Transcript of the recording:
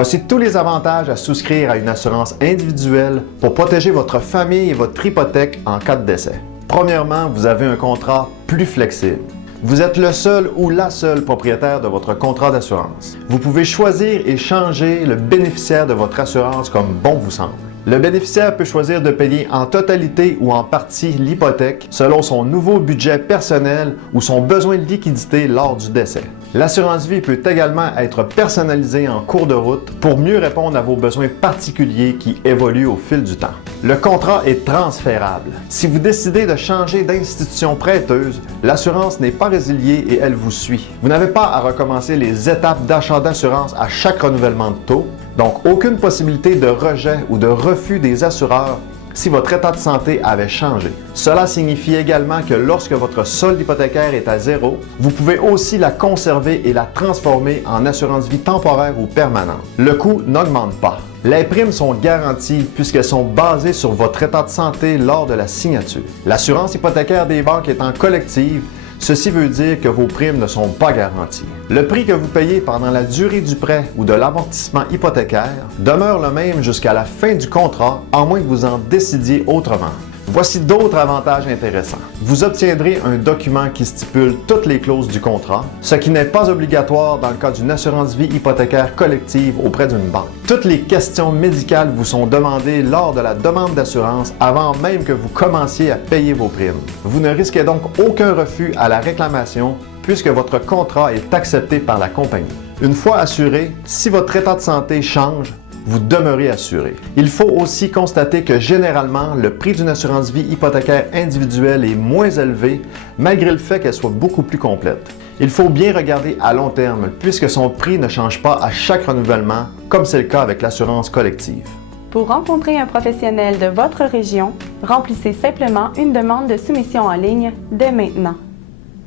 Voici tous les avantages à souscrire à une assurance individuelle pour protéger votre famille et votre hypothèque en cas de décès. Premièrement, vous avez un contrat plus flexible. Vous êtes le seul ou la seule propriétaire de votre contrat d'assurance. Vous pouvez choisir et changer le bénéficiaire de votre assurance comme bon vous semble. Le bénéficiaire peut choisir de payer en totalité ou en partie l'hypothèque selon son nouveau budget personnel ou son besoin de liquidité lors du décès. L'assurance vie peut également être personnalisée en cours de route pour mieux répondre à vos besoins particuliers qui évoluent au fil du temps. Le contrat est transférable. Si vous décidez de changer d'institution prêteuse, l'assurance n'est pas résiliée et elle vous suit. Vous n'avez pas à recommencer les étapes d'achat d'assurance à chaque renouvellement de taux, donc aucune possibilité de rejet ou de refus des assureurs si votre état de santé avait changé. Cela signifie également que lorsque votre solde hypothécaire est à zéro, vous pouvez aussi la conserver et la transformer en assurance vie temporaire ou permanente. Le coût n'augmente pas. Les primes sont garanties puisqu'elles sont basées sur votre état de santé lors de la signature. L'assurance hypothécaire des banques étant collective, ceci veut dire que vos primes ne sont pas garanties. Le prix que vous payez pendant la durée du prêt ou de l'amortissement hypothécaire demeure le même jusqu'à la fin du contrat, à moins que vous en décidiez autrement. Voici d'autres avantages intéressants. Vous obtiendrez un document qui stipule toutes les clauses du contrat, ce qui n'est pas obligatoire dans le cas d'une assurance vie hypothécaire collective auprès d'une banque. Toutes les questions médicales vous sont demandées lors de la demande d'assurance avant même que vous commenciez à payer vos primes. Vous ne risquez donc aucun refus à la réclamation puisque votre contrat est accepté par la compagnie. Une fois assuré, si votre état de santé change, vous demeurez assuré. Il faut aussi constater que généralement, le prix d'une assurance vie hypothécaire individuelle est moins élevé, malgré le fait qu'elle soit beaucoup plus complète. Il faut bien regarder à long terme, puisque son prix ne change pas à chaque renouvellement, comme c'est le cas avec l'assurance collective. Pour rencontrer un professionnel de votre région, remplissez simplement une demande de soumission en ligne dès maintenant.